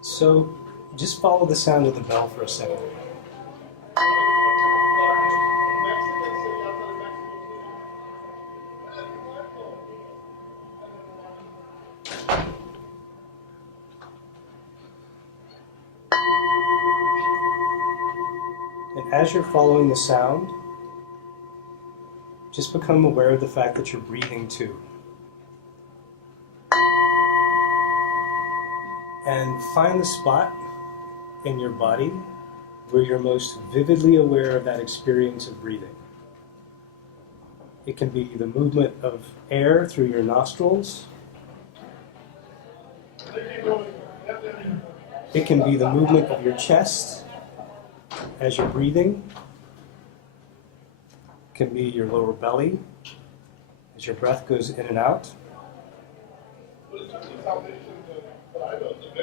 So just follow the sound of the bell for a second. And as you're following the sound, just become aware of the fact that you're breathing too. And find the spot in your body where you're most vividly aware of that experience of breathing. It can be the movement of air through your nostrils. It can be the movement of your chest as you're breathing. It can be your lower belly as your breath goes in and out.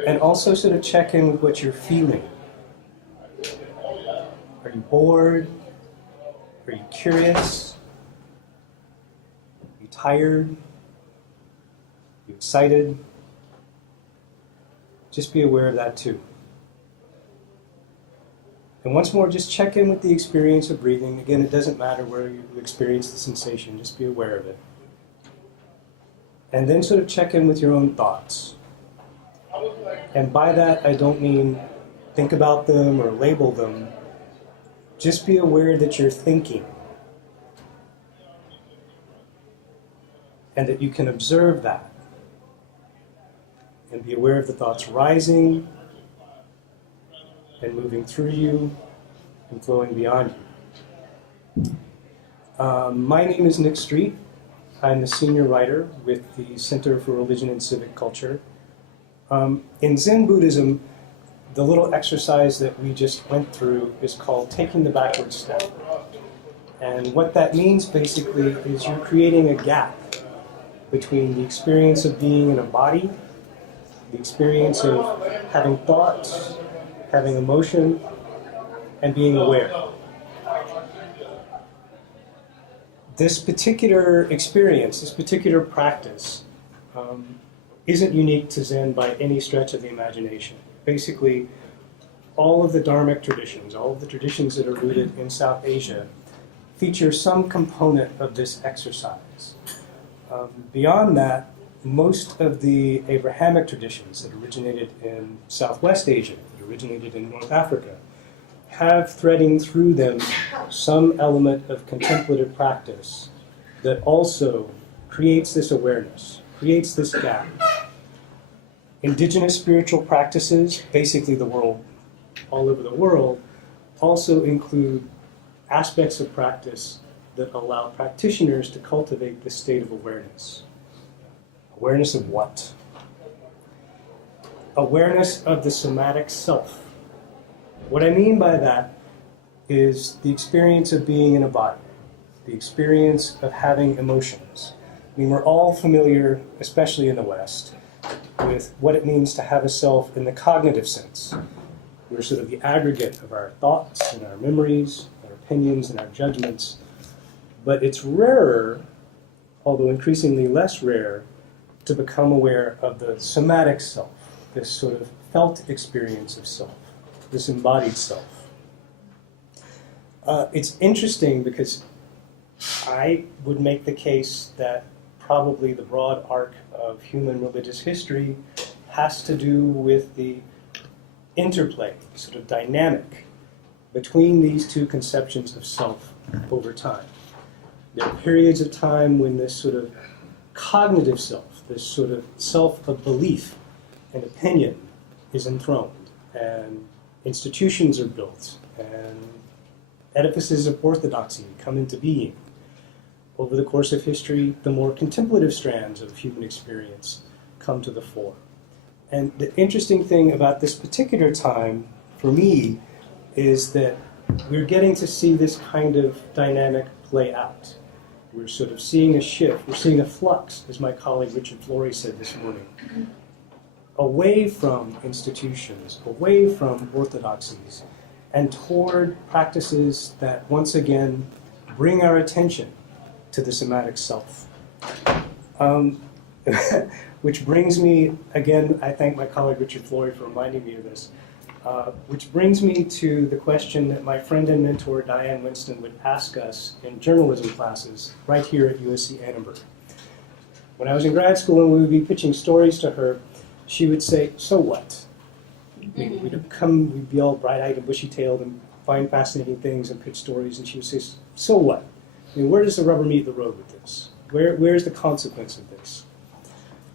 And also sort of check in with what you're feeling. Are you bored? Are you curious? Are you tired? Are you excited? Just be aware of that too. And once more, just check in with the experience of breathing. Again, it doesn't matter where you experience the sensation, just be aware of it. And then sort of check in with your own thoughts. And by that, I don't mean think about them or label them. Just be aware that you're thinking. And that you can observe that. And be aware of the thoughts rising and moving through you and flowing beyond you. My name is Nick Street. I'm the senior writer with the Center for Religion and Civic Culture. In Zen Buddhism, the little exercise that we just went through is called taking the backward step. And what that means basically is you're creating a gap between the experience of being in a body, the experience of having thoughts, having emotion, and being aware. This particular experience, this particular practice, isn't unique to Zen by any stretch of the imagination. Basically, all of the Dharmic traditions, all of the traditions that are rooted in South Asia, feature some component of this exercise. Beyond that, most of the Abrahamic traditions that originated in Southwest Asia, that originated in North Africa, have threading through them some element of contemplative practice that also creates this awareness, creates this gap. Indigenous spiritual practices, basically the world, all over the world, also include aspects of practice that allow practitioners to cultivate this state of awareness. Awareness of what? Awareness of the somatic self. What I mean by that is the experience of being in a body, the experience of having emotions. I mean, we're all familiar, especially in the West, with what it means to have a self in the cognitive sense. We're sort of the aggregate of our thoughts and our memories, our opinions and our judgments. But it's rarer, although increasingly less rare, to become aware of the somatic self, this sort of felt experience of self, this embodied self. It's interesting because I would make the case that probably the broad arc of human religious history has to do with the interplay, sort of dynamic, between these two conceptions of self over time. There are periods of time when this sort of cognitive self, this sort of self of belief and opinion is enthroned, and institutions are built, and edifices of orthodoxy come into being. Over the course of history, the more contemplative strands of human experience come to the fore. And the interesting thing about this particular time, for me, is that we're getting to see this kind of dynamic play out. We're sort of seeing a shift, we're seeing a flux, as my colleague Richard Flory said this morning, away from institutions, away from orthodoxies, and toward practices that once again bring our attention to the somatic self. Which brings me, again, I thank my colleague Richard Flory for reminding me of this, which brings me to the question that my friend and mentor Diane Winston would ask us in journalism classes right here at USC Annenberg. When I was in grad school and we would be pitching stories to her, she would say, "So what?" We'd be all bright-eyed and bushy-tailed and find fascinating things and pitch stories, and she would say, "So what? I mean, where does the rubber meet the road with this? Where's the consequence of this?"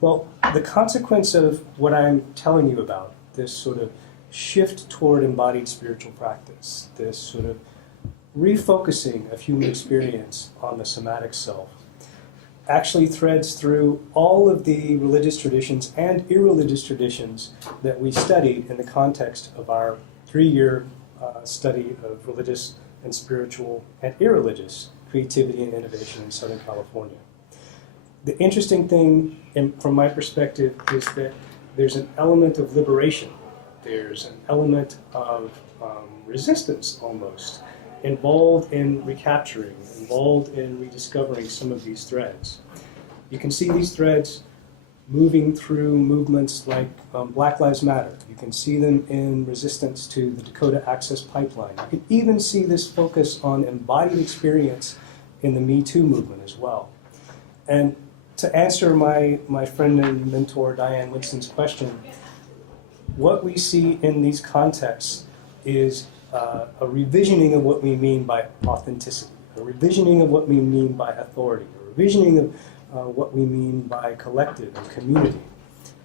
Well, the consequence of what I'm telling you about, this sort of shift toward embodied spiritual practice, this sort of refocusing of human experience on the somatic self, actually threads through all of the religious traditions and irreligious traditions that we studied in the context of our 3-year study of religious and spiritual and irreligious creativity and innovation in Southern California. The interesting thing, from my perspective, is that there's an element of liberation. There's an element of resistance, almost, involved in recapturing, involved in rediscovering some of these threads. You can see these threads moving through movements like Black Lives Matter. You can see them in resistance to the Dakota Access Pipeline. You can even see this focus on embodied experience in the Me Too movement as well. And to answer my friend and mentor Diane Winston's question, what we see in these contexts is a revisioning of what we mean by authenticity, a revisioning of what we mean by authority, a revisioning of what we mean by collective and community.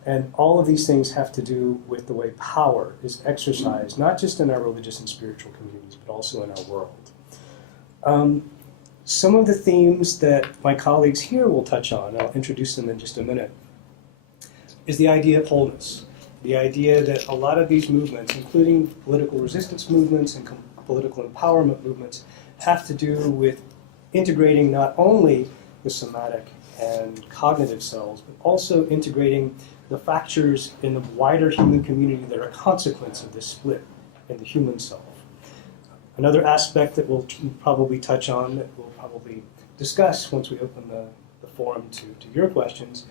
And all of these things have to do with the way power is exercised, not just in our religious and spiritual communities, but also in our world. Some of the themes that my colleagues here will touch on, I'll introduce them in just a minute, is the idea of wholeness. The idea that a lot of these movements, including political resistance movements and political empowerment movements, have to do with integrating not only the somatic and cognitive selves, but also integrating the fractures in the wider human community that are a consequence of this split in the human self. Another aspect that we'll probably touch on, that we'll probably discuss once we open the forum to your questions,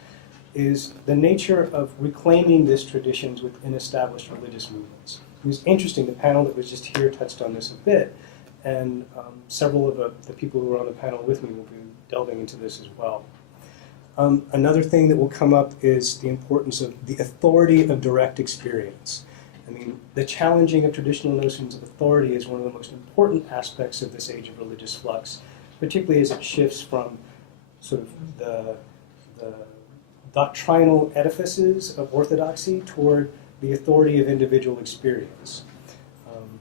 is the nature of reclaiming these traditions within established religious movements. It was interesting, the panel that was just here touched on this a bit, and several of the people who were on the panel with me will be delving into this as well. Another thing that will come up is the importance of the authority of direct experience. I mean, the challenging of traditional notions of authority is one of the most important aspects of this age of religious flux, particularly as it shifts from sort of the doctrinal edifices of orthodoxy toward the authority of individual experience.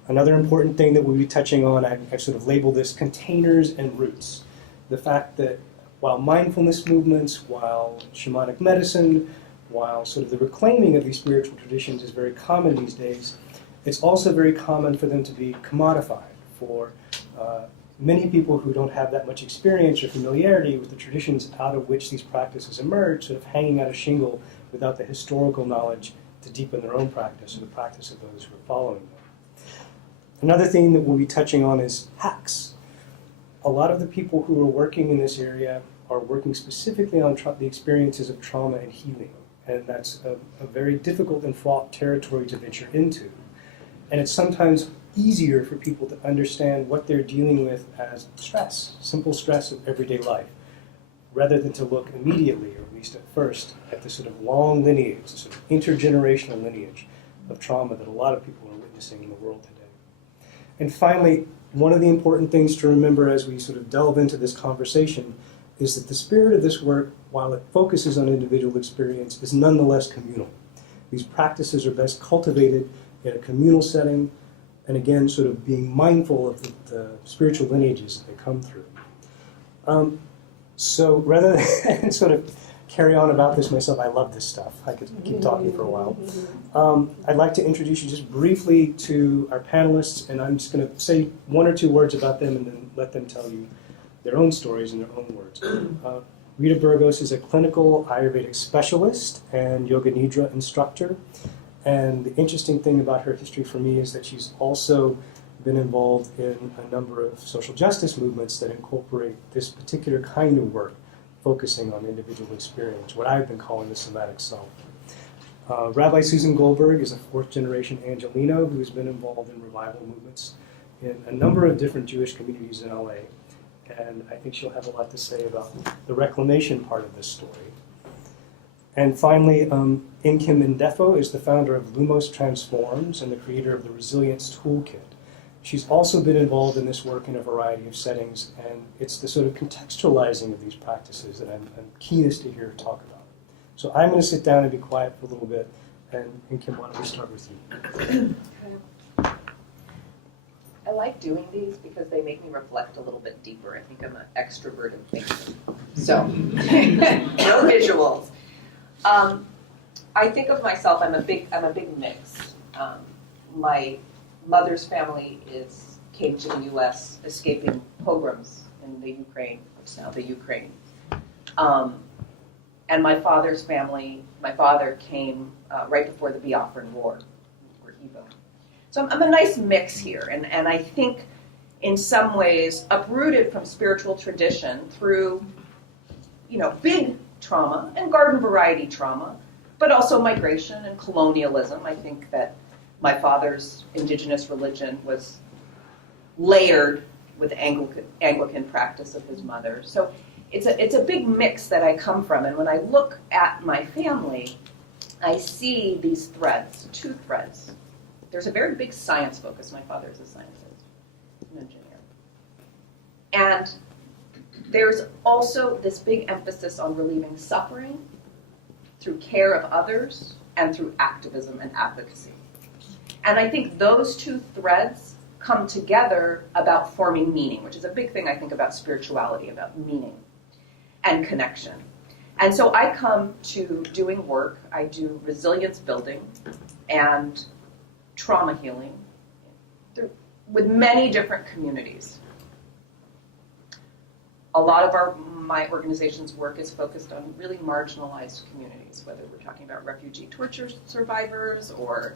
Another important thing that we'll be touching on, I've sort of labeled this containers and roots. The fact that while mindfulness movements, while shamanic medicine, while sort of the reclaiming of these spiritual traditions is very common these days, it's also very common for them to be commodified for many people who don't have that much experience or familiarity with the traditions out of which these practices emerge, sort of hanging out a shingle without the historical knowledge to deepen their own practice or the practice of those who are following them. Another thing that we'll be touching on is hacks. A lot of the people who are working in this area are working specifically on the experiences of trauma and healing. And that's a very difficult and fraught territory to venture into. And it's sometimes easier for people to understand what they're dealing with as stress, simple stress of everyday life, rather than to look immediately, or at least at first, at the sort of long lineage, the sort of intergenerational lineage of trauma that a lot of people are witnessing in the world today. And finally, one of the important things to remember as we sort of delve into this conversation is that the spirit of this work, while it focuses on individual experience, is nonetheless communal. These practices are best cultivated in a communal setting, and again, sort of being mindful of the spiritual lineages that they come through. So rather than sort of carry on about this myself, I love this stuff. I could keep talking for a while. I'd like to introduce you just briefly to our panelists, and I'm just going to say one or two words about them and then let them tell you their own stories in their own words. Rita Burgos is a clinical Ayurvedic specialist and Yoga Nidra instructor. And the interesting thing about her history for me is that she's also been involved in a number of social justice movements that incorporate this particular kind of work, focusing on individual experience, what I've been calling the somatic self. Rabbi Susan Goldberg is a fourth-generation Angelino who's been involved in revival movements in a number of different Jewish communities in LA. And I think she'll have a lot to say about the reclamation part of this story. And finally, Inkim Ndefo is the founder of Lumos Transforms and the creator of the Resilience Toolkit. She's also been involved in this work in a variety of settings, and it's the sort of contextualizing of these practices that I'm keenest to hear her talk about. So I'm going to sit down and be quiet for a little bit, and Kim, why don't we start with you? I like doing these because they make me reflect a little bit deeper. I think I'm an extroverted thinker. So, no visuals. I think of myself, I'm a big mix. My mother's family came to the U.S. escaping pogroms in the Ukraine, what's now the Ukraine. And my father's family, my father came right before the Biafran War, where he voted. So I'm a nice mix here, and I think in some ways uprooted from spiritual tradition through, big trauma and garden variety trauma, but also migration and colonialism. I think that my father's indigenous religion was layered with Anglican practice of his mother. So it's a big mix that I come from, and when I look at my family, I see these threads, two threads. There's a very big science focus. My father is a scientist, an engineer. And there's also this big emphasis on relieving suffering through care of others and through activism and advocacy. And I think those two threads come together about forming meaning, which is a big thing I think about spirituality, about meaning and connection. And so I come to doing work. I do resilience building and trauma healing with many different communities. A lot of my organization's work is focused on really marginalized communities, whether we're talking about refugee torture survivors or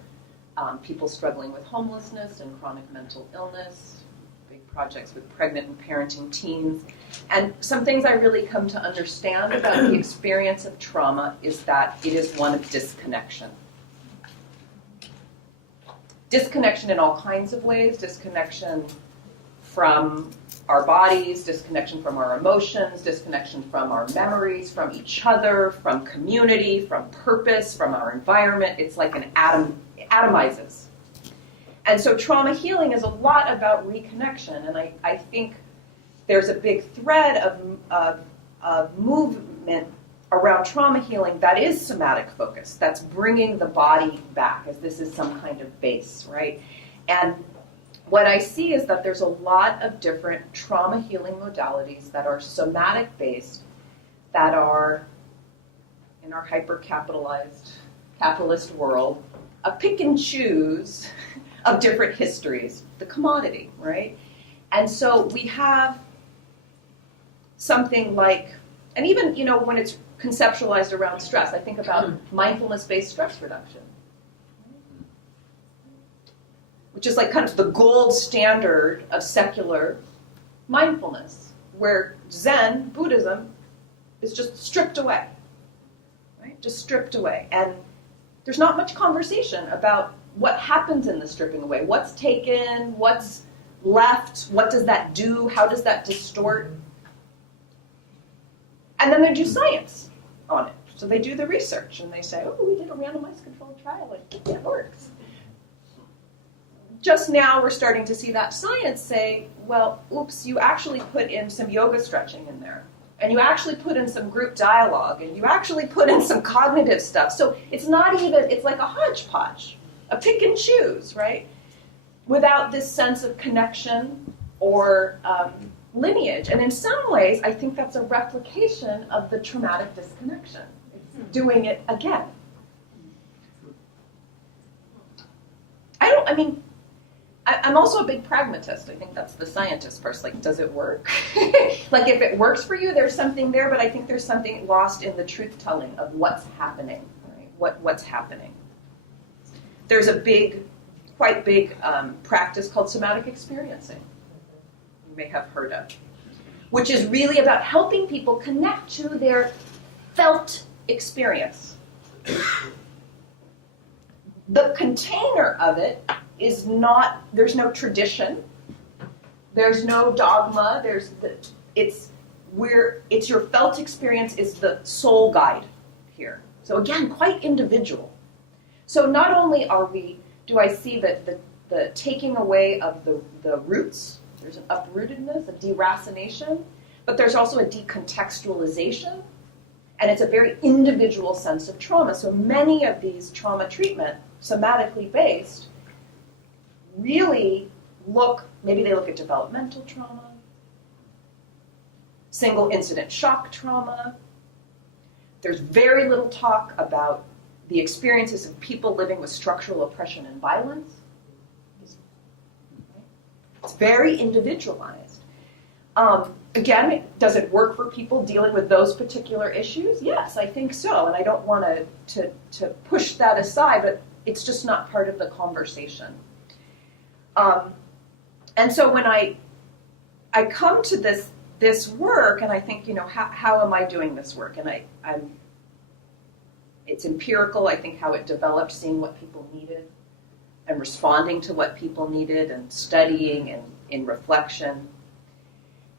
people struggling with homelessness and chronic mental illness, big projects with pregnant and parenting teens. And some things I really come to understand about the experience of trauma is that it is one of disconnection. Disconnection in all kinds of ways, disconnection from our bodies, disconnection from our emotions, disconnection from our memories, from each other, from community, from purpose, from our environment. It's like an atom, it atomizes. And so trauma healing is a lot about reconnection, and I think there's a big thread of movement around trauma healing that is somatic focus, that's bringing the body back, as this is some kind of base, right? And what I see is that there's a lot of different trauma healing modalities that are somatic based, that are, in our hyper-capitalized capitalist world, a pick and choose of different histories, the commodity, right? And so we have something like, and even, when it's conceptualized around stress, I think about mindfulness-based stress reduction, which is like kind of the gold standard of secular mindfulness, where Zen, Buddhism, is just stripped away, right? Just stripped away. And there's not much conversation about what happens in the stripping away. What's taken, what's left, what does that do, how does that distort? And then they do science on it. So they do the research, and they say, oh, we did a randomized controlled trial, and it works. Just now we're starting to see that science say, well, oops, you actually put in some yoga stretching in there. And you actually put in some group dialogue, and you actually put in some cognitive stuff. So it's not even, it's like a hodgepodge, a pick and choose, right? Without this sense of connection or lineage. And in some ways, I think that's a replication of the traumatic disconnection. It's doing it again. I'm also a big pragmatist. I think that's the scientist first. Like, does it work? Like, if it works for you, there's something there, but I think there's something lost in the truth-telling of what's happening, right? What's happening. There's a quite big practice called Somatic Experiencing, you may have heard of, which is really about helping people connect to their felt experience. The container of it is not, there's no tradition, there's no dogma, it's your felt experience is the sole guide here. So again, quite individual. So not only do I see that the taking away of the roots, there's an uprootedness, a deracination, but there's also a decontextualization, and it's a very individual sense of trauma. So many of these trauma treatment, somatically based, really maybe they look at developmental trauma, single incident shock trauma. There's very little talk about the experiences of people living with structural oppression and violence. It's very individualized. Again, does it work for people dealing with those particular issues? Yes, I think so, and I don't want to push that aside, but it's just not part of the conversation. And so when I come to this work, and I think, how am I doing this work? And it's empirical, I think, how it developed, seeing what people needed, and responding to what people needed, and studying and in reflection.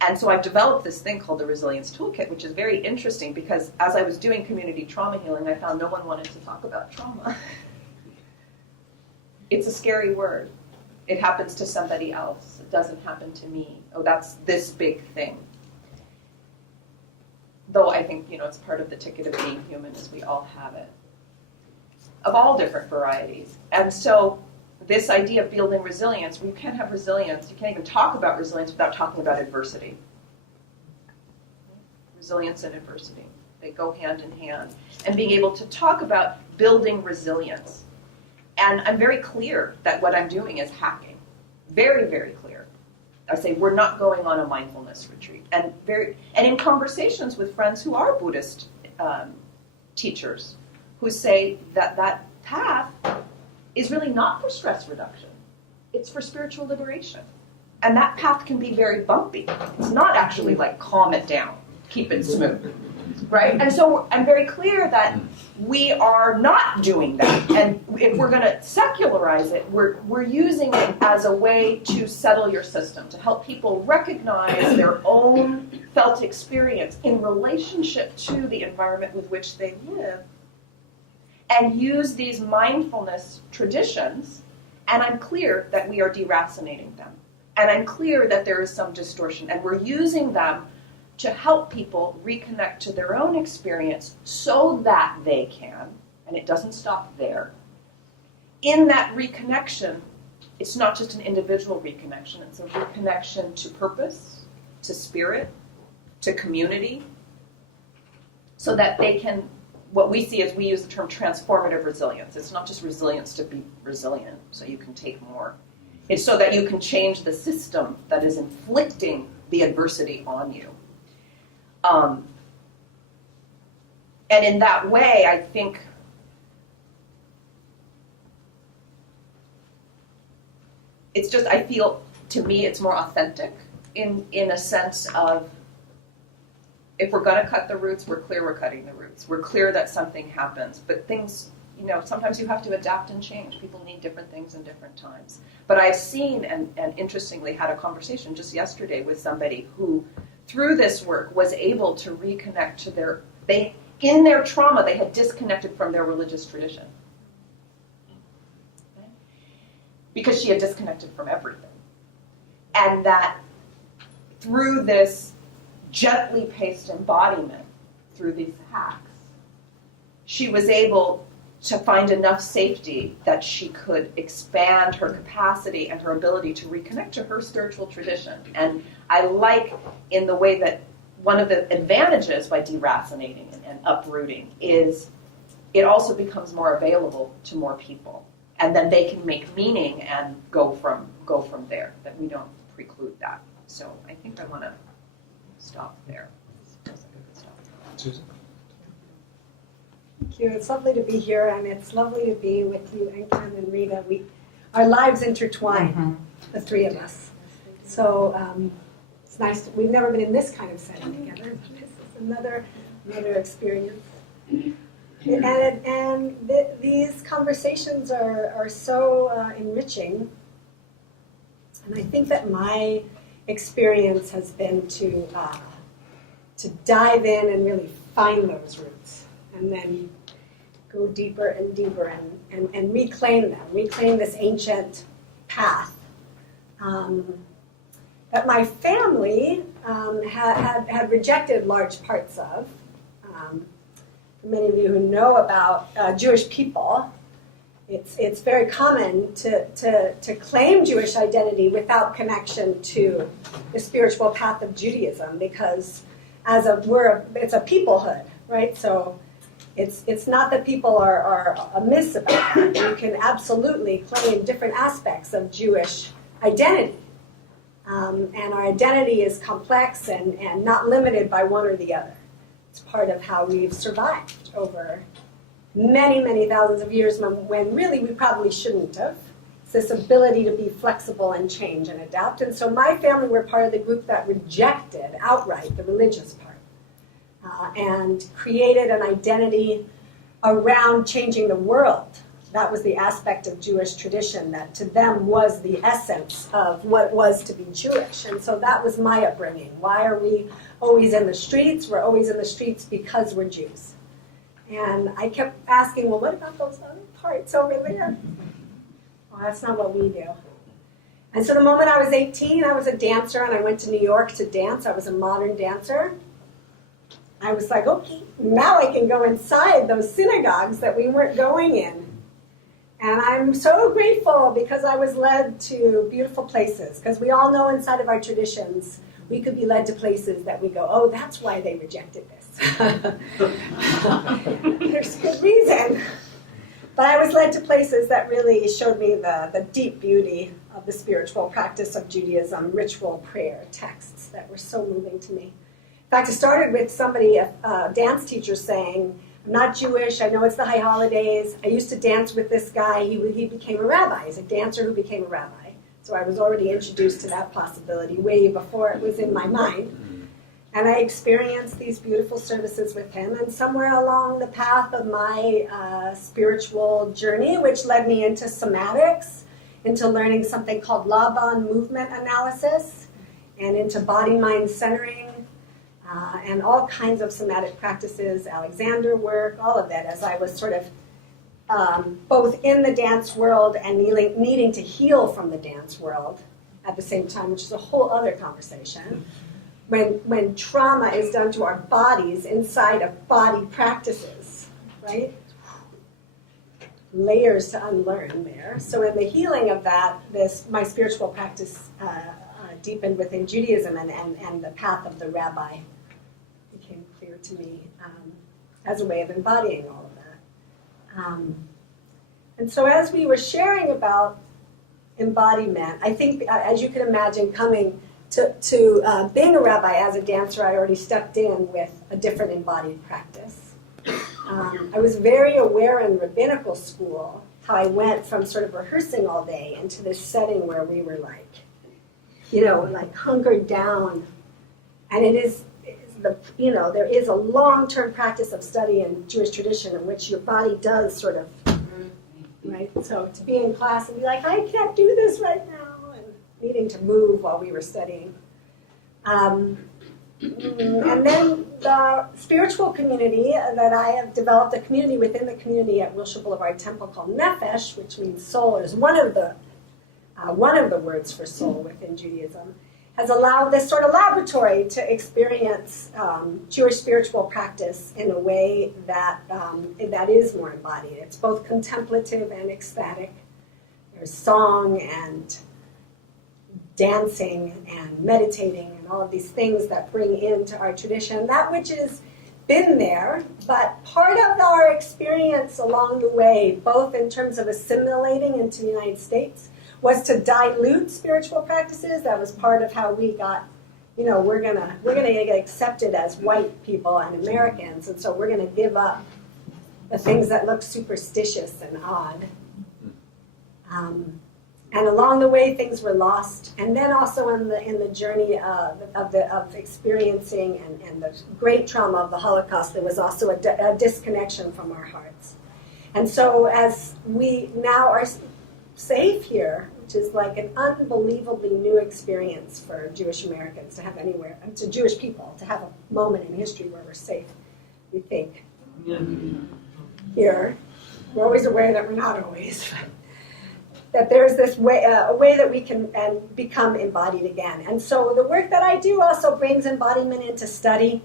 And so I've developed this thing called the Resilience Toolkit, which is very interesting because as I was doing community trauma healing, I found no one wanted to talk about trauma. It's a scary word. It happens to somebody else. It doesn't happen to me. Oh, that's this big thing. Though I think, it's part of the ticket of being human is we all have it. Of all different varieties. And so this idea of building resilience, you can't have resilience, you can't even talk about resilience without talking about adversity. Resilience and adversity, they go hand in hand. And being able to talk about building resilience. And I'm very clear that what I'm doing is hacking. Very, very clear. I say we're not going on a mindfulness retreat. And in conversations with friends who are Buddhist teachers, who say that path is really not for stress reduction. It's for spiritual liberation. And that path can be very bumpy. It's not actually like calm it down, keep it smooth, right? And so I'm very clear that we are not doing that. And if we're going to secularize it, we're using it as a way to settle your system, to help people recognize their own felt experience in relationship to the environment with which they live, and use these mindfulness traditions. And I'm clear that we are deracinating them. And I'm clear that there is some distortion. And we're using them to help people reconnect to their own experience so that they can, and it doesn't stop there. In that reconnection, it's not just an individual reconnection, it's a reconnection to purpose, to spirit, to community, so that they can, what we see is we use the term transformative resilience. It's not just resilience to be resilient, so you can take more. It's so that you can change the system that is inflicting the adversity on you. And in that way, I think it's just, I feel, to me, it's more authentic in a sense of, if we're going to cut the roots, we're clear we're cutting the roots. We're clear that something happens. But things, sometimes you have to adapt and change. People need different things in different times. But I've seen, and interestingly had a conversation just yesterday with somebody who, through this work, was able to reconnect to in their trauma, they had disconnected from their religious tradition. Okay? Because she had disconnected from everything. And that through this gently paced embodiment, through these hacks, she was able to find enough safety that she could expand her capacity and her ability to reconnect to her spiritual tradition. And I like in the way that one of the advantages by deracinating and uprooting is it also becomes more available to more people. and then they can make meaning and go from there. That we don't preclude that. So I think I want to stop there. Feels like a good stop. Susan? Thank you. It's lovely to be here, and it's lovely to be with you, Enkan and Rita. Our lives intertwine, the three of us. So it's nice. We've never been in this kind of setting together. This is another experience. These conversations are so enriching. And I think that my experience has been to dive in and really find those roots, and then go deeper and deeper and reclaim them, reclaim this ancient path that my family had rejected large parts of. For many of you who know about Jewish people, it's very common to claim Jewish identity without connection to the spiritual path of Judaism, because it's a peoplehood, right? So it's not that people are amiss about that. You can absolutely claim different aspects of Jewish identity, and our identity is complex and not limited by one or the other. It's part of how we've survived over many, many thousands of years when really we probably shouldn't have. It's this ability to be flexible and change and adapt. And so my family were part of the group that rejected outright the religious part and created an identity around changing the world. That was the aspect of Jewish tradition that to them was the essence of what it was to be Jewish. And so that was my upbringing. Why are we always in the streets? We're always in the streets because we're Jews. And I kept asking, well, what about those other parts over there? Well, that's not what we do. And so the moment I was 18, I was a dancer, and I went to New York to dance. I was a modern dancer. I was like, okay, now I can go inside those synagogues that we weren't going in. And I'm so grateful because I was led to beautiful places, because we all know inside of our traditions, we could be led to places that we go, oh, that's why they rejected this. There's good reason. But I was led to places that really showed me the deep beauty of the spiritual practice of Judaism, ritual, prayer, texts that were so moving to me. In fact, it started with somebody, a dance teacher, saying, I'm not Jewish, I know it's the high holidays. I used to dance with this guy, he became a rabbi. He's a dancer who became a rabbi. So I was already introduced to that possibility way before it was in my mind. And I experienced these beautiful services with him. And somewhere along the path of my spiritual journey, which led me into somatics, into learning something called Laban movement analysis, and into body-mind centering, and all kinds of somatic practices, Alexander work, all of that, as I was sort of both in the dance world and needing to heal from the dance world at the same time, which is a whole other conversation. When trauma is done to our bodies inside of body practices, right? Layers to unlearn there. So in the healing of that, my spiritual practice deepened within Judaism, and the path of the rabbi became clear to me as a way of embodying all of that. And so as we were sharing about embodiment, I think, as you can imagine, coming to being a rabbi as a dancer, I already stepped in with a different embodied practice. I was very aware in rabbinical school how I went from sort of rehearsing all day into this setting where we were like hunkered down. And there is a long-term practice of study in Jewish tradition in which your body does sort of, right? So to be in class and be like, I can't do this right now, and needing to move while we were studying. And then the spiritual community that I have developed, a community within the community at Wilshire Boulevard Temple called Nefesh, which means soul, is one of the words for soul within Judaism, has allowed this sort of laboratory to experience Jewish spiritual practice in a way that is more embodied. It's both contemplative and ecstatic. There's song and dancing and meditating and all of these things that bring into our tradition that which is been there, but part of our experience along the way, both in terms of assimilating into the United States, was to dilute spiritual practices. That was part of how we got, we're gonna get accepted as white people and Americans, and so we're gonna give up the things that look superstitious and odd. And along the way, things were lost. And then also in the journey of experiencing and the great trauma of the Holocaust, there was also a disconnection from our hearts. And so as we now are safe here, which is like an unbelievably new experience for Jewish Americans to have anywhere, to Jewish people, to have a moment in history where we're safe, we think. Here, we're always aware that we're not always. That there's this way, a way that we can become embodied again. And so the work that I do also brings embodiment into study,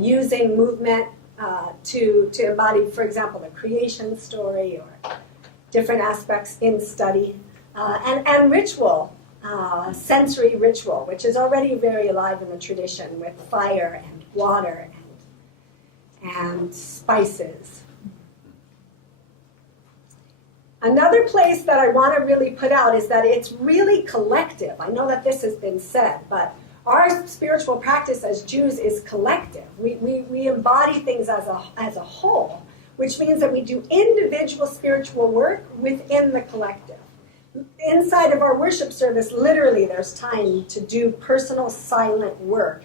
using movement to embody, for example, the creation story or different aspects in study, and ritual, sensory ritual, which is already very alive in the tradition with fire and water and spices. Another place that I want to really put out is that it's really collective. I know that this has been said, but our spiritual practice as Jews is collective. We embody things as a whole, which means that we do individual spiritual work within the collective. Inside of our worship service, literally there's time to do personal silent work,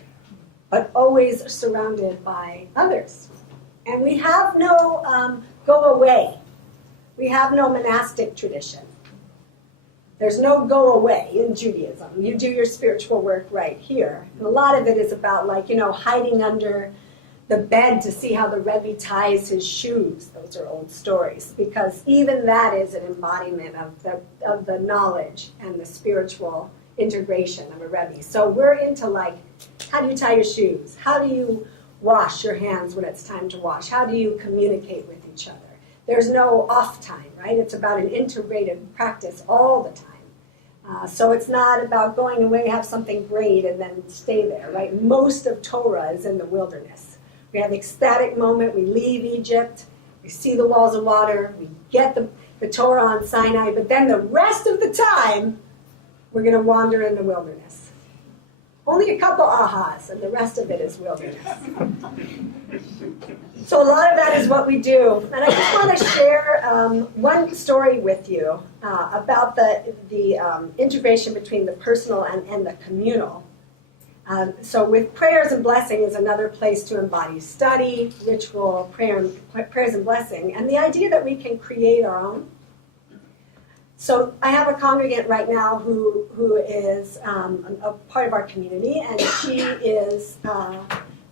but always surrounded by others. And we have no go away. We have no monastic tradition. There's no go away in Judaism. You do your spiritual work right here. And a lot of it is about hiding under the bed to see how the Rebbe ties his shoes. Those are old stories, because even that is an embodiment of the knowledge and the spiritual integration of a Rebbe. So we're into how do you tie your shoes? How do you wash your hands when it's time to wash? How do you communicate with each other? There's no off time, right? It's about an integrated practice all the time. So it's not about going away, have something great, and then stay there, right? Most of Torah is in the wilderness. We have the ecstatic moment. We leave Egypt. We see the walls of water. We get the Torah on Sinai. But then the rest of the time, we're going to wander in the wilderness. Only a couple ahas, and the rest of it is wilderness. So a lot of that is what we do. And I just want to share one story with you about the integration between the personal and the communal. So with prayers and blessing is another place to embody study, ritual, prayers and blessing, and the idea that we can create our own. So I have a congregant right now who is a part of our community, and she is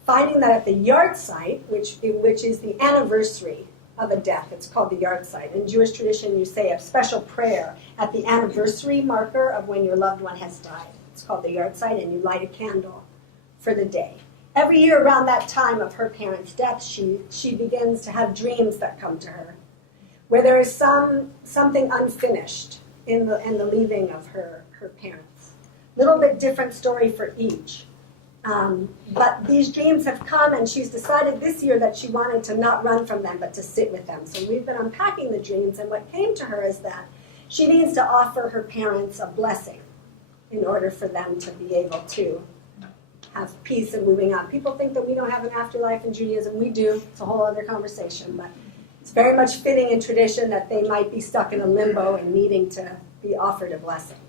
finding that at the yard site, which is the anniversary of a death, it's called the yard site. In Jewish tradition, you say a special prayer at the anniversary marker of when your loved one has died. It's called the yard site, and you light a candle for the day. Every year around that time of her parents' death, she begins to have dreams that come to her, where there is something unfinished in the leaving of her parents. Little bit different story for each. But these dreams have come, and she's decided this year that she wanted to not run from them, but to sit with them. So we've been unpacking the dreams, and what came to her is that she needs to offer her parents a blessing in order for them to be able to have peace and moving on. People think that we don't have an afterlife in Judaism. We do. It's a whole other conversation, but it's very much fitting in tradition that they might be stuck in a limbo and needing to be offered a blessing.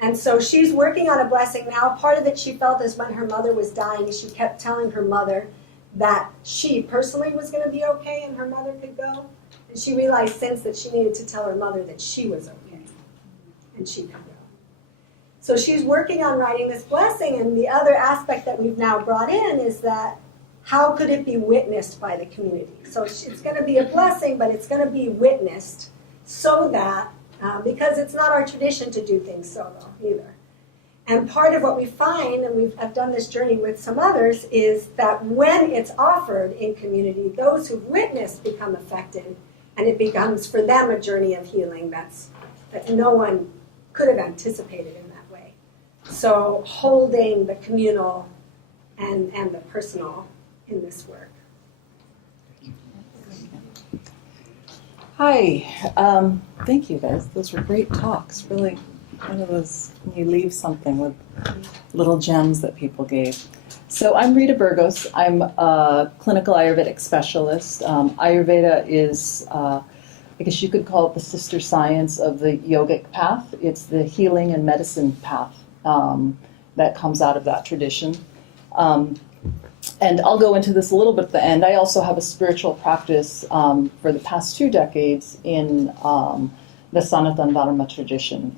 And so she's working on a blessing now. Part of it she felt is when her mother was dying, she kept telling her mother that she personally was going to be okay and her mother could go. And she realized since that she needed to tell her mother that she was okay and she could go. So she's working on writing this blessing, and the other aspect that we've now brought in is that how could it be witnessed by the community? So it's going to be a blessing, but it's going to be witnessed so that, because it's not our tradition to do things solo either. And part of what we find, and I've done this journey with some others, is that when it's offered in community, those who've witnessed become affected, and it becomes for them a journey of healing that no one could have anticipated in that way. So holding the communal and the personal in this work. Hi. Thank you, guys. Those were great talks. Really, one of those, you leave something with little gems that people gave. So I'm Rita Burgos. I'm a clinical Ayurvedic specialist. Ayurveda is, I guess you could call it the sister science of the yogic path. It's the healing and medicine path that comes out of that tradition. And I'll go into this a little bit at the end. I also have a spiritual practice for the past 2 decades in the Sanatana Dharma tradition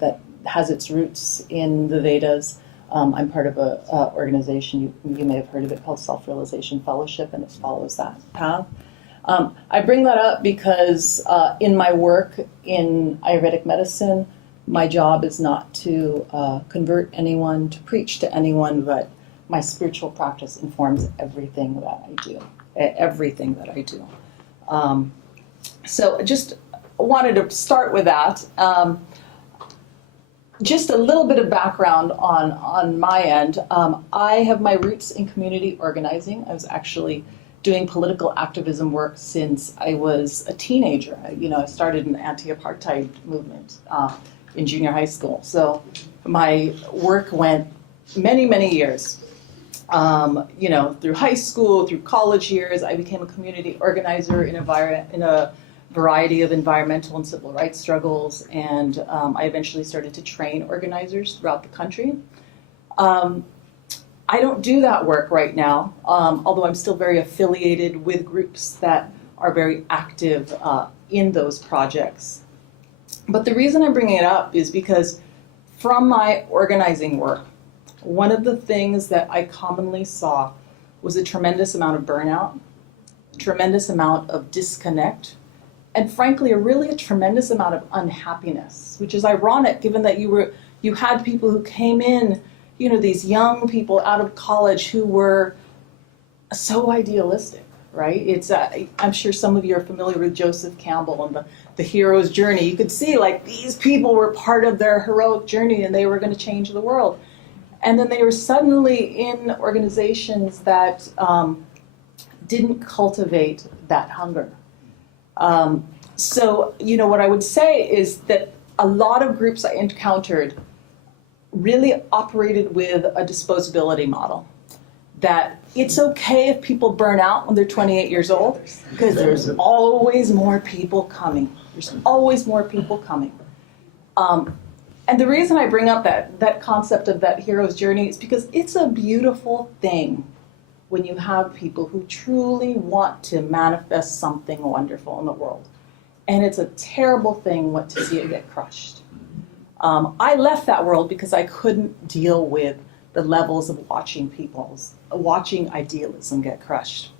that has its roots in the Vedas. I'm part of an organization, you may have heard of it, called Self-Realization Fellowship, and it follows that path. I bring that up because in my work in Ayurvedic medicine, my job is not to convert anyone, to preach to anyone, but my spiritual practice informs everything that I do. Everything that I do. So just wanted to start with that. Just a little bit of background on my end. I have my roots in community organizing. I was actually doing political activism work since I was a teenager. I started an anti-apartheid movement in junior high school. So my work went many, many years. Through high school, through college years, I became a community organizer in a variety of environmental and civil rights struggles, and I eventually started to train organizers throughout the country. I don't do that work right now, although I'm still very affiliated with groups that are very active in those projects. But the reason I'm bringing it up is because from my organizing work, one of the things that I commonly saw was a tremendous amount of burnout, tremendous amount of disconnect, and frankly, a tremendous amount of unhappiness, which is ironic given that you had people who came in, these young people out of college who were so idealistic, right? It's I'm sure some of you are familiar with Joseph Campbell and the hero's journey. You could see these people were part of their heroic journey and they were going to change the world. And then they were suddenly in organizations that didn't cultivate that hunger. So what I would say is that a lot of groups I encountered really operated with a disposability model. That it's okay if people burn out when they're 28 years old, because there's always more people coming. There's always more people coming. And the reason I bring up that concept of that hero's journey is because it's a beautiful thing when you have people who truly want to manifest something wonderful in the world. And it's a terrible thing to see it get crushed. I left that world because I couldn't deal with the levels of watching idealism get crushed.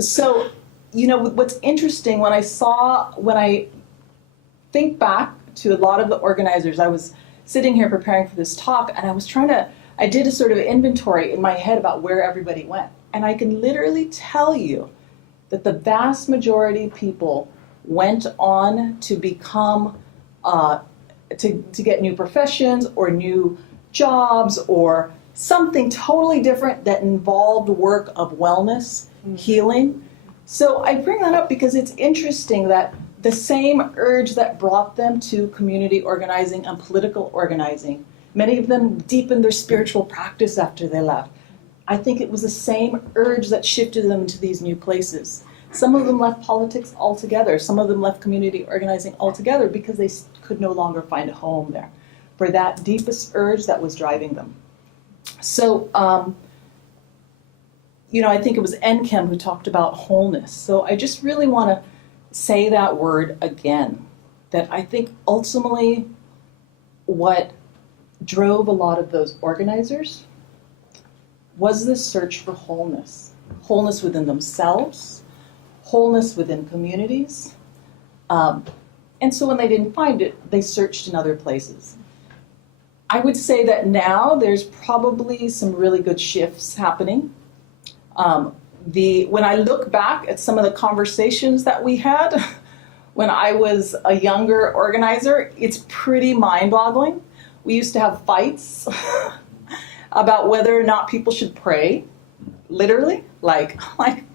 So, what's interesting when I think back to a lot of the organizers, I was sitting here preparing for this talk and I did a sort of inventory in my head about where everybody went. And I can literally tell you that the vast majority of people went on to become, to get new professions or new jobs or something totally different that involved work of wellness, healing. So I bring that up because it's interesting that the same urge that brought them to community organizing and political organizing, many of them deepened their spiritual practice after they left. I think it was the same urge that shifted them into these new places. Some of them left politics altogether. Some of them left community organizing altogether because they could no longer find a home there for that deepest urge that was driving them. So, I think it was Enkem who talked about wholeness. So I just really want to say that word again, that I think ultimately what drove a lot of those organizers was this search for wholeness. Wholeness within themselves, wholeness within communities. And so when they didn't find it, they searched in other places. I would say that now there's probably some really good shifts happening. When I look back at some of the conversations that we had when I was a younger organizer, it's pretty mind-boggling. We used to have fights about whether or not people should pray, literally. Like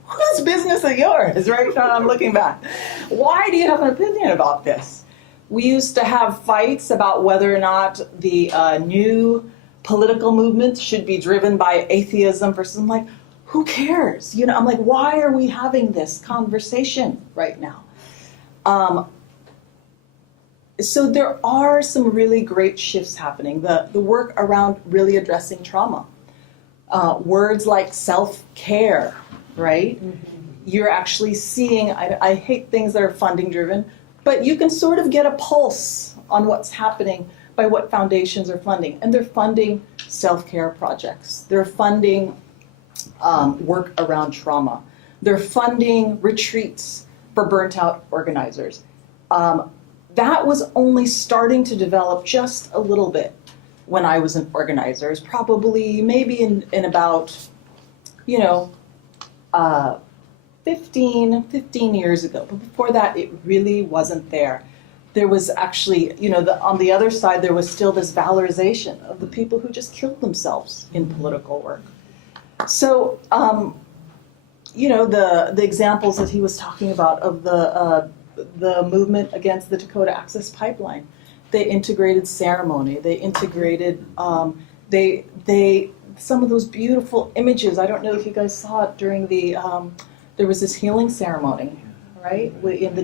whose business is yours, right? Now I'm looking back. Why do you have an opinion about this? We used to have fights about whether or not the new political movements should be driven by atheism versus, I'm like, who cares? You know, I'm like, why are we having this conversation right now? So there are some really great shifts happening. The work around really addressing trauma. Words like self-care, right? You're actually seeing, I hate things that are funding driven, but you can sort of get a pulse on what's happening by what foundations are funding. And they're funding self-care projects. They're funding work around trauma. They're funding retreats for burnt out organizers. That was only starting to develop just a little bit when I was an organizer. It was probably maybe in about, 15 years ago. But before that, it really wasn't there. There was actually, on the other side, there was still this valorization of the people who just killed themselves in political work. So, the examples that he was talking about of the movement against the Dakota Access Pipeline, they integrated ceremony. They integrated some of those beautiful images. I don't know if you guys saw it during the there was this healing ceremony, right,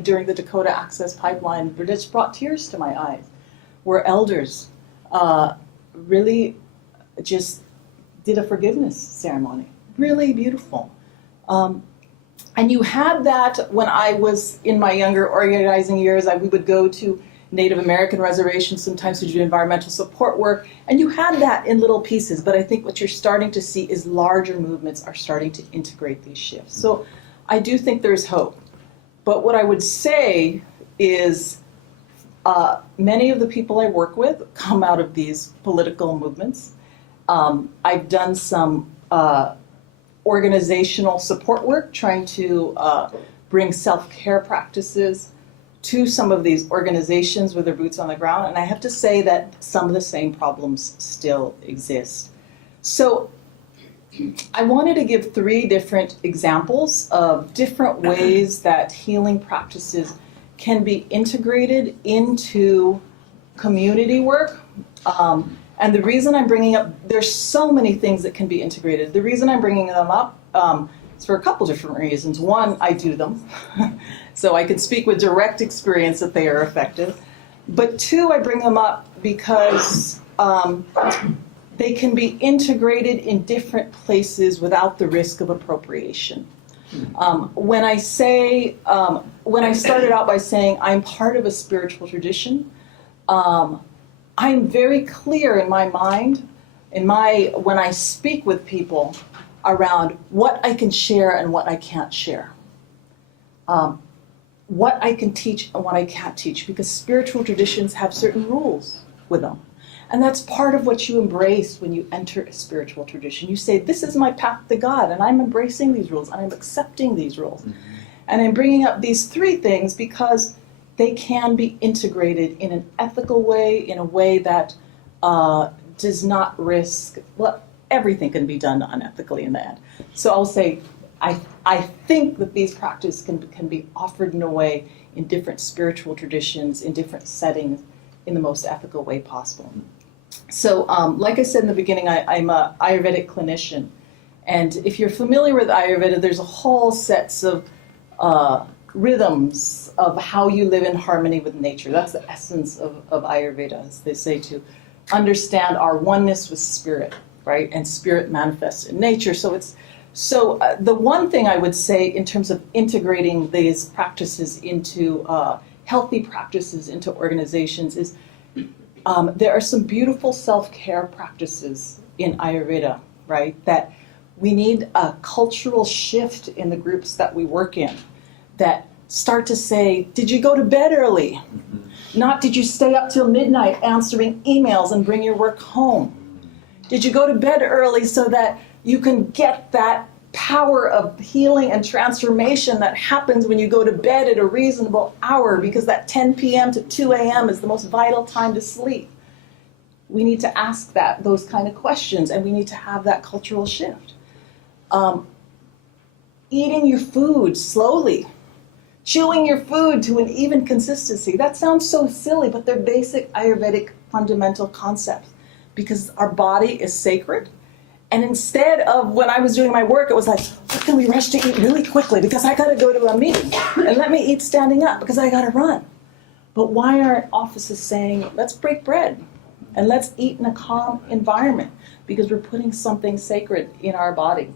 during the Dakota Access Pipeline. It just brought tears to my eyes, where elders really just did a forgiveness ceremony. Really beautiful. And you had that when I was in my younger organizing years. We would go to Native American reservations sometimes to do environmental support work, and you had that in little pieces. But I think what you're starting to see is larger movements are starting to integrate these shifts. So I do think there's hope. But what I would say is many of the people I work with come out of these political movements. I've done some organizational support work, trying to bring self-care practices to some of these organizations with their boots on the ground. And I have to say that some of the same problems still exist. So I wanted to give 3 different examples of different ways that healing practices can be integrated into community work. And the reason I'm bringing up, there's so many things that can be integrated. The reason I'm bringing them up is for a couple different reasons. One, I do them, so I can speak with direct experience that they are effective. But 2, I bring them up because they can be integrated in different places without the risk of appropriation. When I started out by saying I'm part of a spiritual tradition, I'm very clear in my mind, when I speak with people around what I can share and what I can't share. What I can teach and what I can't teach, because spiritual traditions have certain rules with them. And that's part of what you embrace when you enter a spiritual tradition. You say, this is my path to God, and I'm embracing these rules, and I'm accepting these rules. Mm-hmm. And I'm bringing up these 3 things because they can be integrated in an ethical way, in a way that does not risk, everything can be done unethically in the end. So I'll say, I think that these practices can be offered in a way in different spiritual traditions, in different settings, in the most ethical way possible. So like I said in the beginning, I'm an Ayurvedic clinician. And if you're familiar with Ayurveda, there's a whole sets of rhythms of how you live in harmony with nature. That's the essence of Ayurveda, as they say, to understand our oneness with spirit, right? And spirit manifests in nature. So the one thing I would say in terms of integrating these practices into healthy practices into organizations is there are some beautiful self-care practices in Ayurveda, right? That we need a cultural shift in the groups that we work in that start to say, did you go to bed early? Mm-hmm. Not did you stay up till midnight answering emails and bring your work home? Did you go to bed early so that you can get that power of healing and transformation that happens when you go to bed at a reasonable hour, because that 10 p.m. to 2 a.m. is the most vital time to sleep? We need to ask those kind of questions, and we need to have that cultural shift. eating your food slowly, chewing your food to an even consistency. That sounds so silly, but they're basic Ayurvedic fundamental concepts because our body is sacred. And instead of when I was doing my work, it was like, what can we rush to eat really quickly because I got to go to a meeting, and let me eat standing up because I got to run. But why aren't offices saying, let's break bread and let's eat in a calm environment because we're putting something sacred in our body.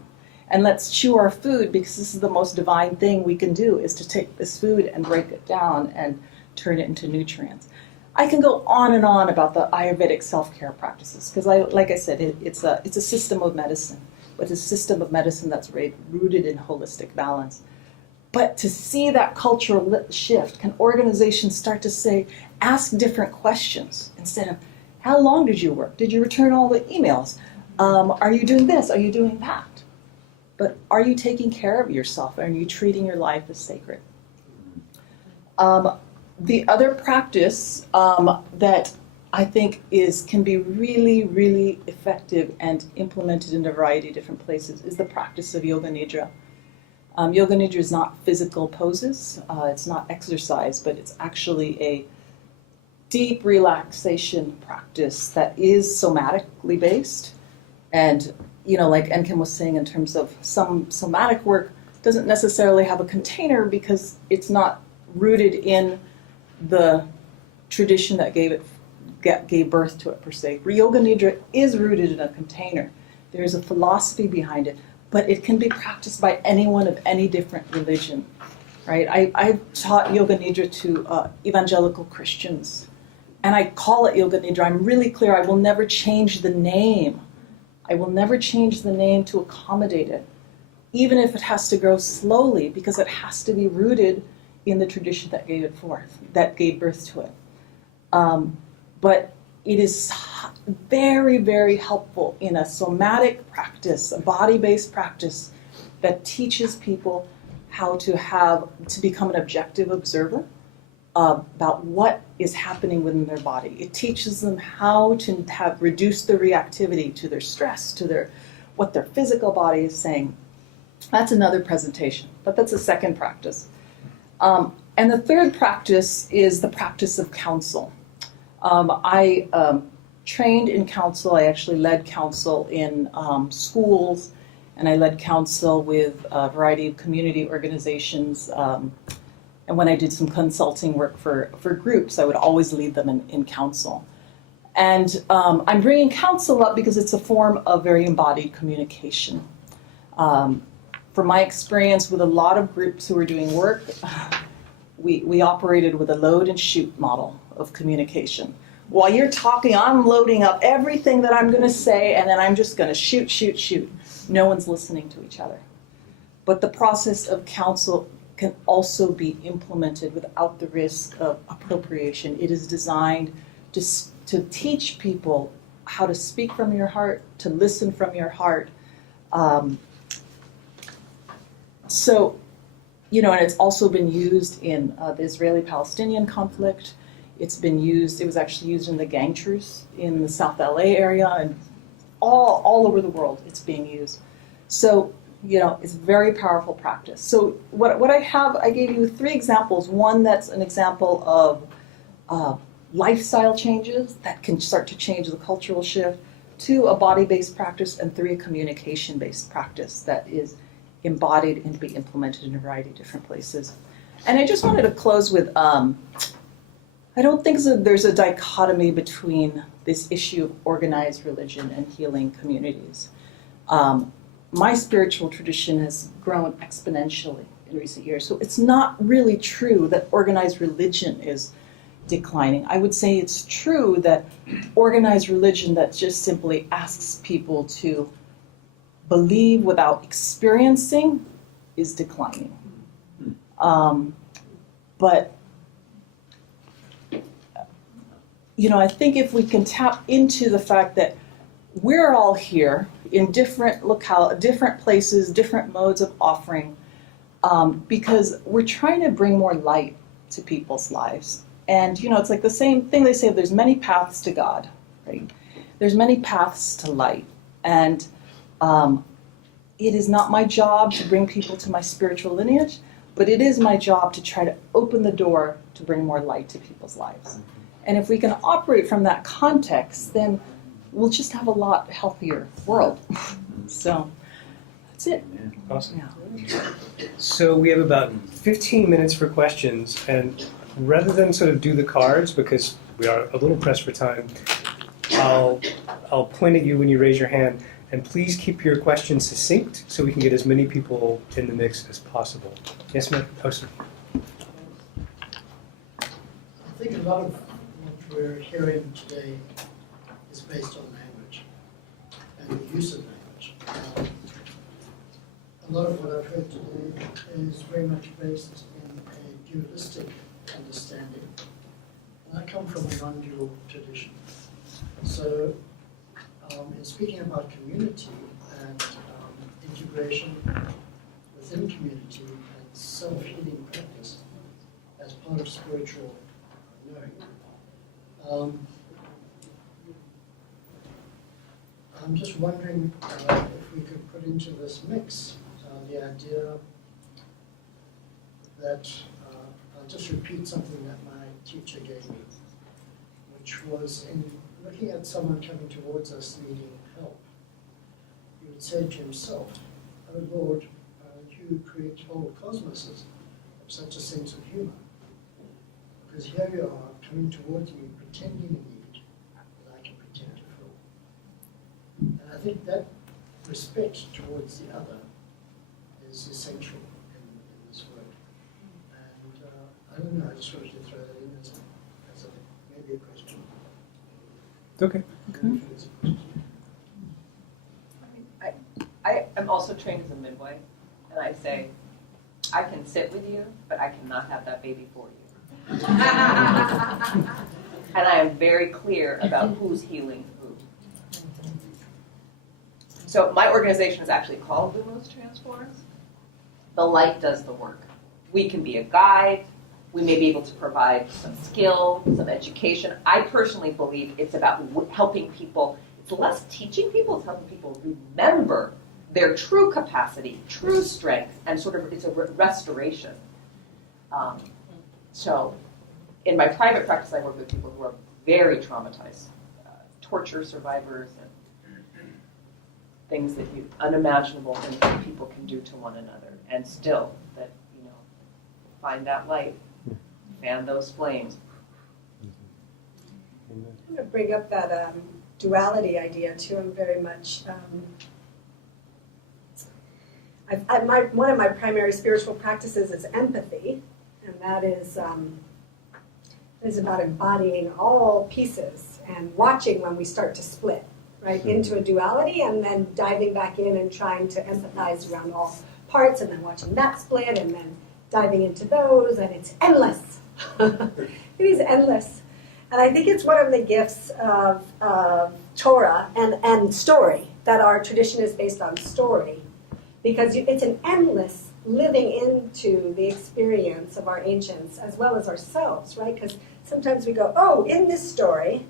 And let's chew our food because this is the most divine thing we can do, is to take this food and break it down and turn it into nutrients. I can go on and on about the Ayurvedic self-care practices because, like I said, it's a system of medicine, but it's a system of medicine that's rooted in holistic balance. But to see that cultural shift, can organizations start to say, ask different questions instead of, how long did you work? Did you return all the emails? Are you doing this? Are you doing that? But are you taking care of yourself? Are you treating your life as sacred? The other practice that I think can be really, really effective and implemented in a variety of different places is the practice of Yoga Nidra. Yoga Nidra is not physical poses, it's not exercise, but it's actually a deep relaxation practice that is somatically based. And, like Enkim was saying, in terms of some somatic work, doesn't necessarily have a container because it's not rooted in the tradition that gave birth to it, per se. Yoga Nidra is rooted in a container. There's a philosophy behind it, but it can be practiced by anyone of any different religion, right? I've taught Yoga Nidra to evangelical Christians, and I call it Yoga Nidra. I'm really clear, I will never change the name. I will never change the name to accommodate it, even if it has to grow slowly, because it has to be rooted in the tradition that gave it forth, that gave birth to it. But it is very, very helpful in a somatic practice, a body-based practice that teaches people how to become an objective observer about what is happening within their body. It teaches them how to reduce the reactivity to their stress, to what their physical body is saying. That's another presentation, but that's a second practice. And the third practice is the practice of counsel. I trained in counsel. I actually led counsel in schools, and I led counsel with a variety of community organizations. And when I did some consulting work for groups, I would always lead them in counsel. And I'm bringing counsel up because it's a form of very embodied communication. From my experience with a lot of groups who were doing work, we operated with a load and shoot model of communication. While you're talking, I'm loading up everything that I'm going to say, and then I'm just going to shoot. No one's listening to each other. But the process of counsel can also be implemented without the risk of appropriation. It is designed to teach people how to speak from your heart, to listen from your heart. And it's also been used in the Israeli-Palestinian conflict. It was actually used in the gang truce in the South LA area, and all over the world it's being used. So, it's a very powerful practice. So what I gave you 3 examples. One that's an example of lifestyle changes that can start to change the cultural shift. 2, a body-based practice, and 3, a communication-based practice that is embodied and to be implemented in a variety of different places. And I just wanted to close with, I don't think there's a dichotomy between this issue of organized religion and healing communities. My spiritual tradition has grown exponentially in recent years, so it's not really true that organized religion is declining. I would say it's true that organized religion that just simply asks people to believe without experiencing is declining. But I think if we can tap into the fact that we're all here in different different places, different modes of offering, because we're trying to bring more light to people's lives. And, it's like the same thing they say, there's many paths to God, right? There's many paths to light. And, it is not my job to bring people to my spiritual lineage, but it is my job to try to open the door to bring more light to people's lives. And if we can operate from that context, then we'll just have a lot healthier world. So that's it. Awesome. Yeah. So we have about 15 minutes for questions, and rather than sort of do the cards, because we are a little pressed for time, I'll point at you when you raise your hand, and please keep your questions succinct so we can get as many people in the mix as possible. Yes, ma'am? Oh, sir. I think a lot of what we're hearing today is based on language and the use of language. A lot of what I've heard today is very much based in a dualistic understanding. And I come from a non-dual tradition. So in speaking about community and integration within community and self-healing practice as part of spiritual knowing, I'm just wondering if we could put into this mix the idea that, I'll just repeat something that my teacher gave me, which was in looking at someone coming towards us needing help, he would say to himself, "Oh Lord, you create whole cosmoses of such a sense of humor. Because here you are coming towards me pretending a need that I can pretend to fill." And I think that respect towards the other is essential in this work. And I don't know, I just wanted to throw that in as maybe a question. Okay. I am also trained as a midwife, and I say, I can sit with you, but I cannot have that baby for you. And I am very clear about who's healing who. So my organization is actually called Lumos Transforms. The light does the work. We can be a guide. We may be able to provide some skill, some education. I personally believe it's about helping people. It's less teaching people, it's helping people remember their true capacity, true strength, and sort of it's a restoration. So in my private practice, I work with people who are very traumatized, torture survivors, and things that unimaginable things that people can do to one another, and still that, find that light, fan those flames. I'm going to bring up that duality idea too. I'm very much. One of my primary spiritual practices is empathy, and that is about embodying all pieces and watching when we start to split, right, into a duality, and then diving back in and trying to empathize around all parts, and then watching that split, and then diving into those, and it's endless. It is endless. And I think it's one of the gifts of Torah and story, that our tradition is based on story, because it's an endless living into the experience of our ancients as well as ourselves, right? Because sometimes we go, oh, in this story,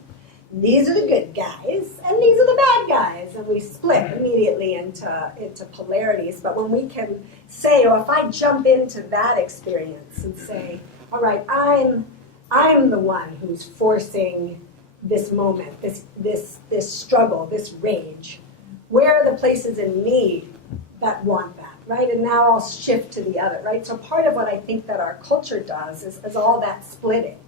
these are the good guys and these are the bad guys, and we split immediately into polarities. But when we can say, oh, if I jump into that experience and say, all right, I'm the one who's forcing this moment, this struggle, this rage. Where are the places in me that want that, right? And now I'll shift to the other, right? So part of what I think that our culture does is all that splitting.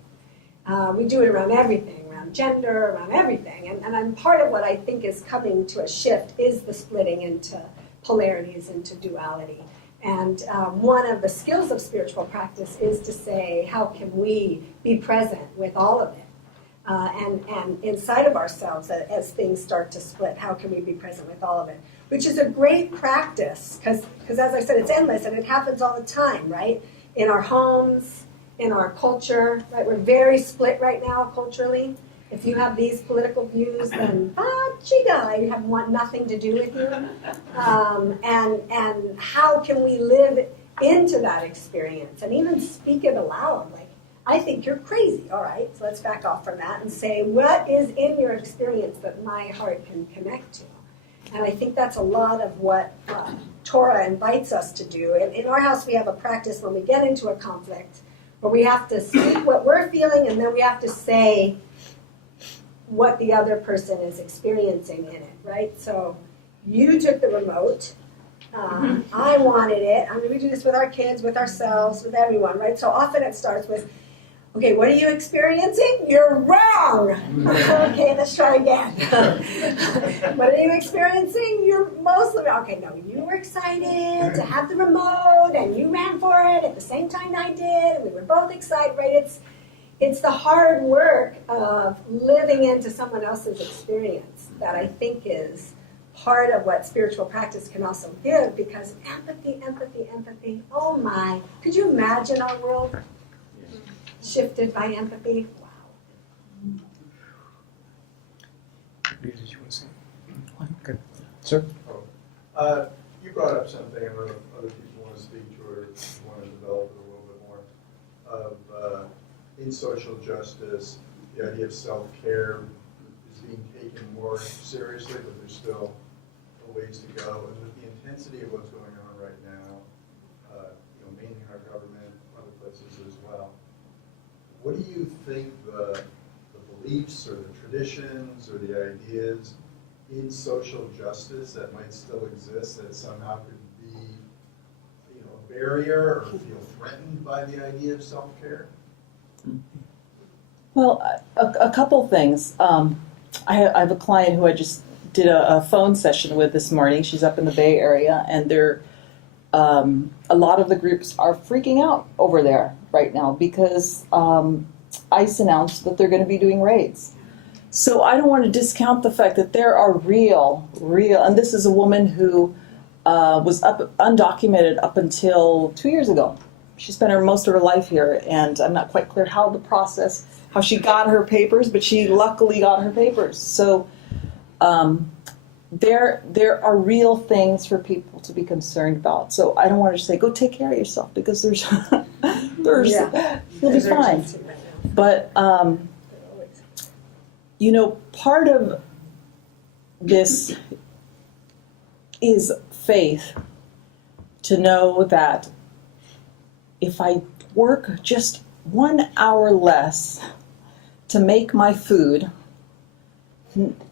We do it around everything, around gender, around everything. And part of what I think is coming to a shift is the splitting into polarities, into duality. And one of the skills of spiritual practice is to say, how can we be present with all of it? And inside of ourselves, as things start to split, how can we be present with all of it? Which is a great practice, because as I said, it's endless, and it happens all the time, right? In our homes, in our culture, right? We're very split right now culturally. If you have these political views, then chiga, you want nothing to do with you. And how can we live into that experience and even speak it aloud? Like, I think you're crazy. All right, so let's back off from that and say, what is in your experience that my heart can connect to? And I think that's a lot of what Torah invites us to do. And in our house, we have a practice when we get into a conflict where we have to speak what we're feeling, and then we have to say what the other person is experiencing in it, right? So you took the remote. I wanted it. I mean, we do this with our kids, with ourselves, with everyone, right? So often it starts with, okay, what are you experiencing? You're wrong. Okay, let's try again. What are you experiencing? You're mostly wrong. Okay, no, you were excited to have the remote, and you ran for it at the same time I did, and we were both excited, right? It's the hard work of living into someone else's experience that I think is part of what spiritual practice can also give, because empathy, oh my. Could you imagine our world shifted by empathy? Wow. Did you want to say? Good. Sir? You brought up something, I don't know if other people want to speak to or want to develop it a little bit more, of in social justice, the idea of self-care is being taken more seriously, but there's still a ways to go. And with the intensity of what's going on right now, mainly in our government, other places as well, what do you think the beliefs or the traditions or the ideas in social justice that might still exist that somehow could be, a barrier or feel threatened by the idea of self-care? Well, a couple things. I have a client who I just did a phone session with this morning. She's up in the Bay Area, and a lot of the groups are freaking out over there right now because ICE announced that they're going to be doing raids. So I don't want to discount the fact that there are real, and this is a woman who was undocumented up until 2 years ago. She spent most of her life here, and I'm not quite clear how she got her papers, but she luckily got her papers. So there are real things for people to be concerned about. So I don't want to say, go take care of yourself, because you'll be fine. But, part of this is faith, to know that if I work just 1 hour less to make my food,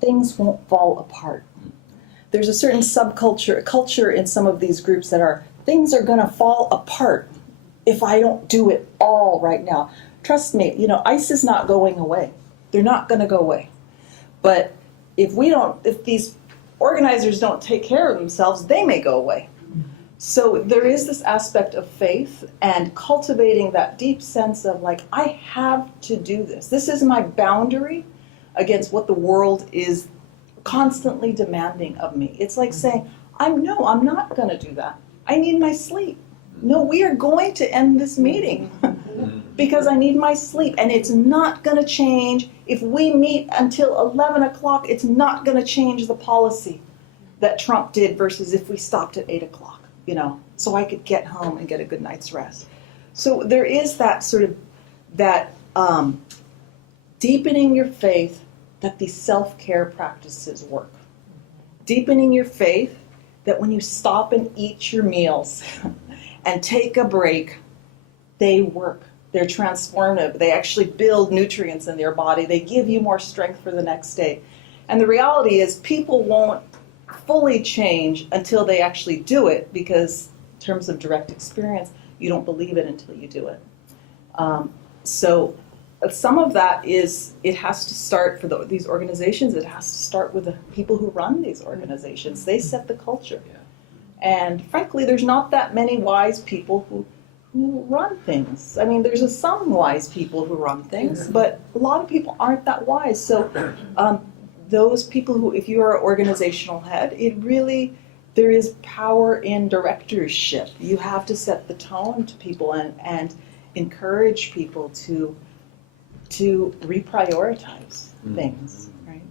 things won't fall apart. There's a certain culture in some of these groups that things are going to fall apart if I don't do it all right now. Trust me, ICE is not going away. They're not going to go away. But if these organizers don't take care of themselves, they may go away. So there is this aspect of faith and cultivating that deep sense of I have to do this. This is my boundary against what the world is constantly demanding of me. It's like saying, I'm not going to do that. I need my sleep. No, we are going to end this meeting because I need my sleep. And it's not going to change. If we meet until 11 o'clock, it's not going to change the policy that Trump did versus if we stopped at 8 o'clock. So I could get home and get a good night's rest. So there is that sort of deepening your faith that these self-care practices work. Deepening your faith that when you stop and eat your meals and take a break, they work. They're transformative. They actually build nutrients in your body. They give you more strength for the next day. And the reality is people won't fully change until they actually do it, because in terms of direct experience, you don't believe it until you do it. So some of that is, it has to start for these organizations, it has to start with the people who run these organizations. They set the culture. And frankly, there's not that many wise people who run things. I mean, there's some wise people who run things, but a lot of people aren't that wise. So those people who, if you are an organizational head, there is power in directorship. You have to set the tone to people and encourage people to reprioritize things, right?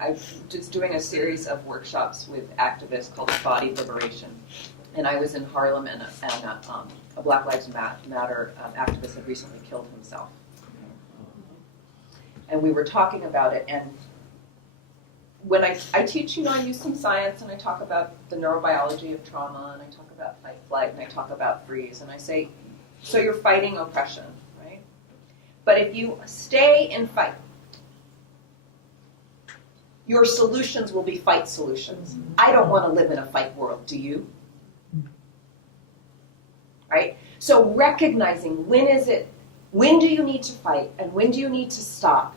I'm just doing a series of workshops with activists called Body Liberation. And I was in Harlem, and a Black Lives Matter activist had recently killed himself. And we were talking about it, and when I teach, I use some science and I talk about the neurobiology of trauma and I talk about fight, flight, and I talk about freeze, and I say, so you're fighting oppression, right? But if you stay in fight, your solutions will be fight solutions. I don't want to live in a fight world, do you? Right? So recognizing when do you need to fight and when do you need to stop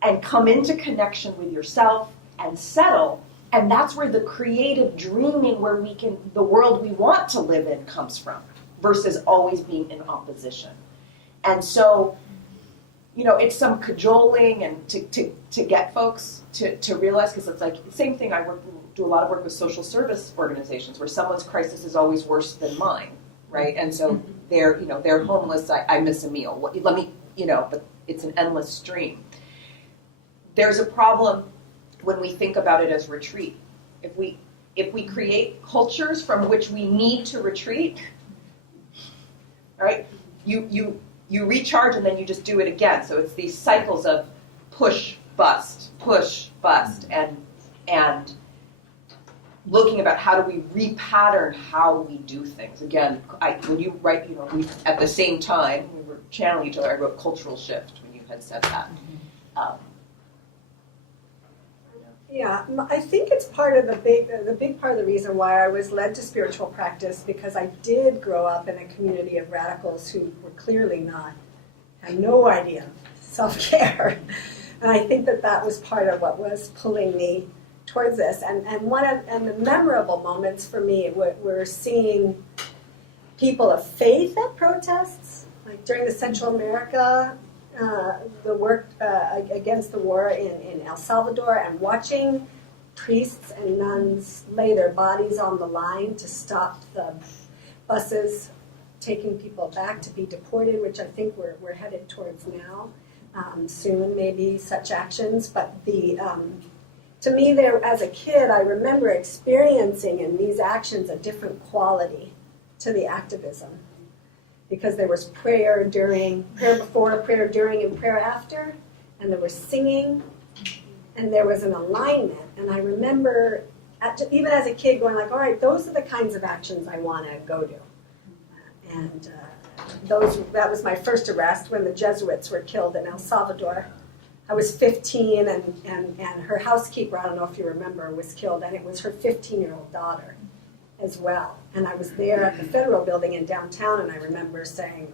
and come into connection with yourself and settle, and that's where the creative dreaming where the world we want to live in comes from versus always being in opposition. And so, it's some cajoling and to get folks to realize, because it's like the same thing. I do a lot of work with social service organizations where someone's crisis is always worse than mine, right? And so they're homeless. I miss a meal. Let me, but it's an endless stream. There's a problem when we think about it as retreat. If we create cultures from which we need to retreat, right? You recharge and then you just do it again. So it's these cycles of push, bust, and looking about how do we repattern how we do things. Again, when you write, we at the same time we were channeling each other. I wrote cultural shift when you had said that. Yeah, I think it's part of the big part of the reason why I was led to spiritual practice, because I did grow up in a community of radicals who were clearly had no idea of self-care. And I think that was part of what was pulling me towards this. And the memorable moments for me were seeing people of faith at protests, like during the Central America, the work against the war in El Salvador, and watching priests and nuns lay their bodies on the line to stop the buses taking people back to be deported, which I think we're headed towards now, soon, maybe such actions. But to me, there as a kid, I remember experiencing in these actions a different quality to the activism. Because there was prayer before, prayer during, and prayer after, and there was singing, and there was an alignment. And I remember, even as a kid, going like, all right, those are the kinds of actions I want to go to. And that was my first arrest when the Jesuits were killed in El Salvador. I was 15, and her housekeeper, I don't know if you remember, was killed, and it was her 15-year-old daughter as well. And I was there at the Federal Building in downtown, and I remember saying,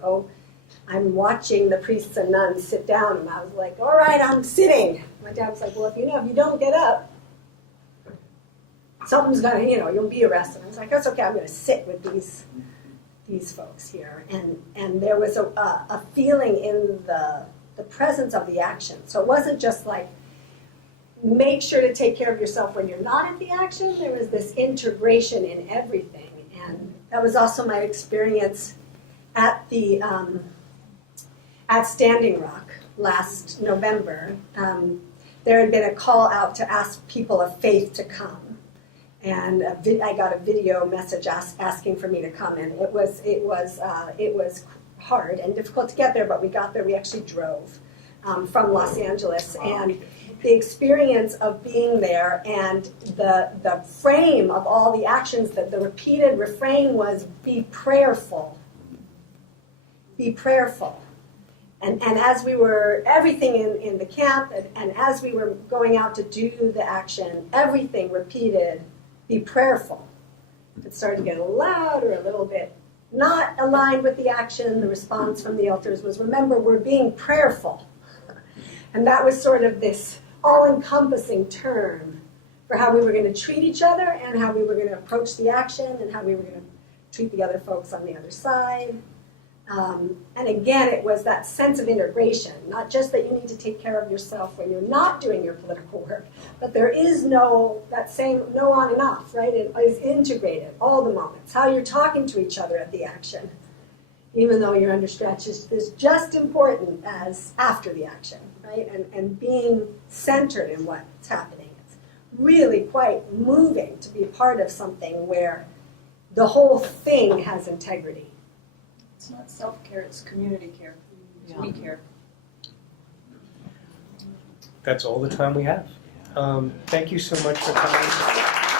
I'm watching the priests and nuns sit down, and I was like, all right, I'm sitting. My dad was like, well, if you don't get up, something's gonna, you'll be arrested. I was like, that's okay, I'm gonna sit with these folks here. And there was a feeling in the presence of the action. So it wasn't just like, make sure to take care of yourself when you're not at the action. There was this integration in everything. And that was also my experience at the at Standing Rock last November. There had been a call out to ask people of faith to come. And I got a video message asking for me to come. And it was hard and difficult to get there, but we got there. We actually drove from Los Angeles. And the experience of being there and the frame of all the actions, that the repeated refrain was, be prayerful. Be prayerful. And as we were, everything in the camp, and as we were going out to do the action, everything repeated, be prayerful. It started to get a little louder, a little bit not aligned with the action. The response from the elders was, remember, we're being prayerful. And that was sort of this all-encompassing term for how we were going to treat each other and how we were going to approach the action and how we were going to treat the other folks on the other side. And again, it was that sense of integration, not just that you need to take care of yourself when you're not doing your political work, but there is that same no on and off, right? It is integrated, all the moments. How you're talking to each other at the action, even though you're under stretch, is just important as after the action, right? And being centered in what's happening. It's really quite moving to be part of something where the whole thing has integrity. It's not self-care, it's community care. It's we care. That's all the time we have. Thank you so much for coming.